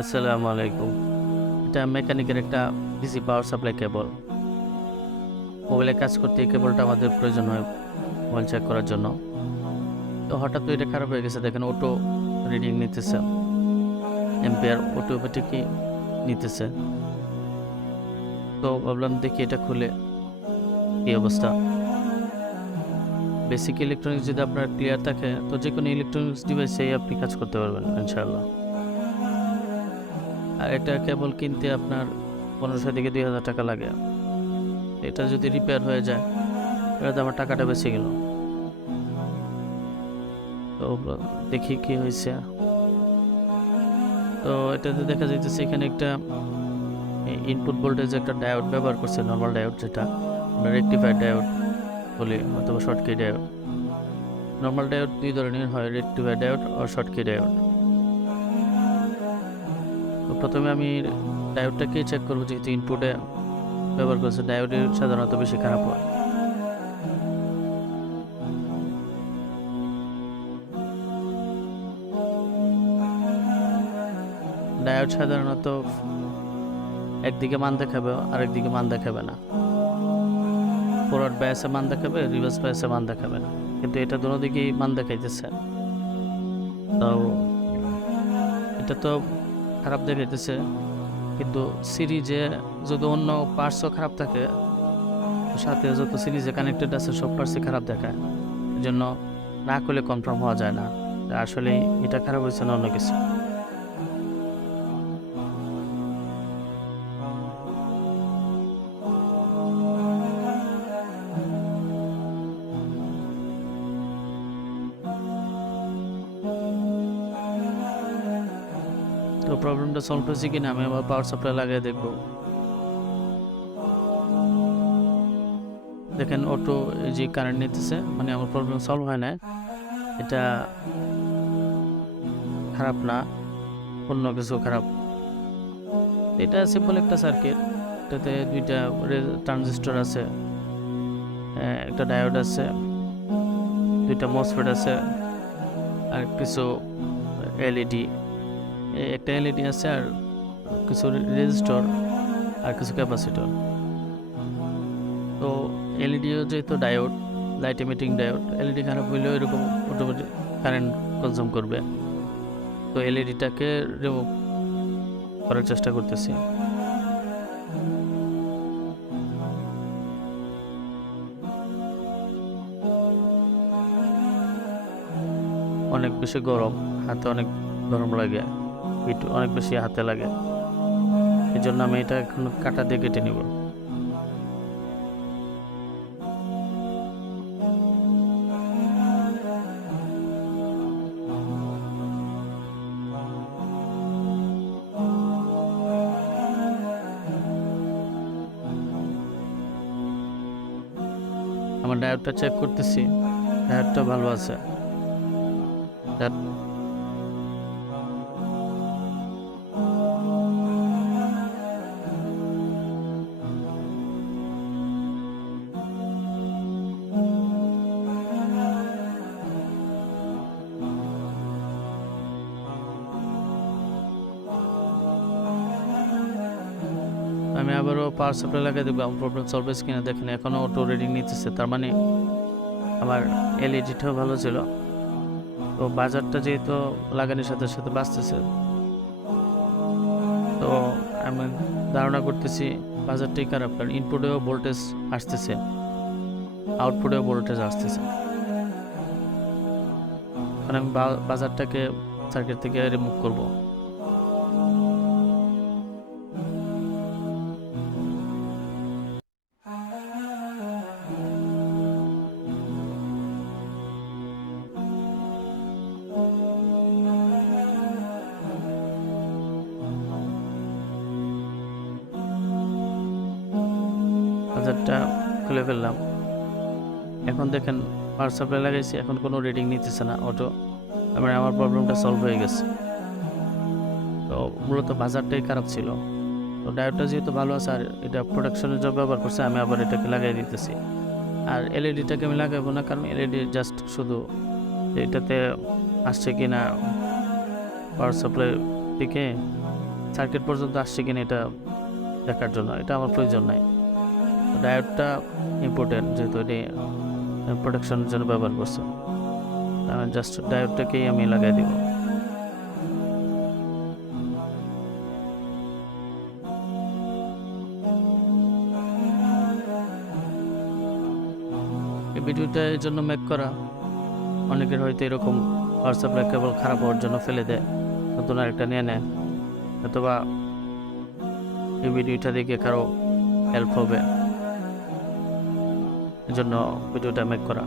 আসসালামু আলাইকুম। এটা মেকানিকের একটা ডিসি পাওয়ার সাপ্লাই কেবল। মোবাইলে কাজ করতে এই কেবলটা আমাদের প্রয়োজন হয় মোবাইল চেক করার জন্য। তো হঠাৎ তো এটা খারাপ হয়ে গেছে, দেখেন অটো রিডিং নিতেছে, এম্পিয়ার অটোমেটিকই নিতেছে। তো ভাবলাম দেখি এটা খুলে এই অবস্থা। বেসিক ইলেকট্রনিক্স যদি আপনার ক্লিয়ার থাকে তো যে কোনো ইলেকট্রনিক্স ডিভাইসেই আপনি কাজ করতে পারবেন ইনশাআল্লাহ। আর এটা কেবল কিনতে আপনার 1500 থেকে 2000 টাকা লাগে। এটা যদি রিপেয়ার হয়ে যায় এটাতে আমার টাকাটা বেঁচে গেল। তো দেখি কি হয়েছে। তো এটাতে দেখা যাইতেছে এখানে একটা ইনপুট ভোল্টেজ একটা ডায়োড ব্যবহার করছে, নর্মাল ডায়োড, যেটা আমরা রেকটিফায়ার ডায়োড বলি অথবা শর্টকি ডায়োড। নর্মাল ডায়োড দুই ধরনের হয়, রেকটিফায়ার ডায়োড আর শর্টকি ডায়োড। তো প্রথমে আমি ডায়োডটাকে চেক করবো, যেহেতু ইনপুটে ব্যবহার করছে। ডায়োডের সাধারণত বেশি খারাপ হয়। ডায়োড সাধারণত একদিকে মান দেখাবে আরেকদিকে মান দেখাবে না। ফরওয়ার্ড বায়াসে মান দেখাবে, রিভার্স বায়াসে মান দেখাবে না, কিন্তু এটা দুটো দিকেই মান দেখাইতেছে। তো এটা তো খারাপ দেখাইতেছে, কিন্তু সিরিজে যদি অন্য পার্টসও খারাপ থাকে, সাথে যত সিরিজে কানেক্টেড আছে সব পার্টসই খারাপ দেখায়। এই জন্য না করলে কনফার্ম হওয়া যায় না আসলে এটা খারাপ হয়েছে না অন্য কিছু। তো প্রবলেমটা সলভ হয়েছে কিনা আমি আবার পাওয়ার সাপ্লাই লাগিয়ে দেখবো। দেখেন অটো যে কারেন্ট নিতেছে, মানে আমার প্রবলেম সলভ হয় না। এটা খারাপ না, অন্য কিছু খারাপ। এটা সিম্পল একটা সার্কিট। এটাতে দুইটা ট্রানজিস্টর আছে, একটা ডায়োড আছে, দুইটা মসফেট আছে, আর কিছু এলইডি, একটা এলইডি আছে, আর কিছু রেজিস্টর, আর কিছু ক্যাপাসিটর। তো এলইডিও যেহেতু diode, light emitting diode, LED খারাপ হইলেও এরকম অটোমেটিক কারেন্ট কনজিউম করবে। তো এলইডিটাকে রিমুভ করার চেষ্টা করতেছি। অনেক বেশি গরম, হাতে অনেক গরম লাগে, হিট অনেক বেশি হাতে লাগে। এই জন্য আমি এটা এখন কাটা দিয়ে কেটে নিব। আমার ডায়োডটা চেক করতেছি, ডায়োডটা ভালো আছে। আমি আবারও পাওয়ার সাপ্লাই লাগিয়ে দেখবো আমার প্রবলেম সলভ হয়েছে কিনা। দেখেন এখনও অটো রিডিং নিতেছে, তার মানে আমার এলইডিটাও ভালো ছিল। তো বাজারটা যেহেতু লাগানোর সাথে সাথে বাঁচতেছে, তো আমি ধারণা করতেছি বাজারটাই খারাপ, কারণ ইনপুটেও ভোল্টেজ আসতেছে, আউটপুটেও ভোল্টেজ আসতেছে। মানে আমি বাজারটাকে সার্কিট থেকে রিমুভ করব। বাজারটা খুলে ফেললাম। এখন দেখেন পাওয়ার সাপ্লাই লাগাইছি, এখন কোনো রিডিং নিতেছে না অটো। মানে আমার প্রবলেমটা সলভ হয়ে গেছে। তো মূলত বাজারটাই খারাপ ছিল। তো ডায়োডটা যেহেতু ভালো আছে আর এটা প্রোটেকশনের জন্য ব্যবহার করছে, আমি আবার এটাকে লাগিয়ে দিতেছি। আর এলইডিটাকে আমি লাগাবো না, কারণ এলইডি জাস্ট শুধু এটাতে আসছে কি না পাওয়ার সাপ্লাই থেকে সার্কিট পর্যন্ত আসছে কিনা এটা দেখার জন্য, এটা আমার প্রয়োজন নাই। ডায়োডটা ইম্পর্টেন্ট, যেহেতু এটি প্রোটেকশনের জন্য ব্যবহার করছে, জাস্ট ডায়োডটাকেই আমি লাগাই দিব। এই ভিডিওটা এর জন্য মেক করা, অনেকের হয়তো এরকম পাওয়ার সাপ্লাই কেবল খারাপ হওয়ার জন্য ফেলে দেয়, নতুন আরেকটা নিয়ে নেয়, অথবা এই ভিডিওটা দেখে কারো হেল্প হবে, এজন্য ভিডিওটা মেক করা।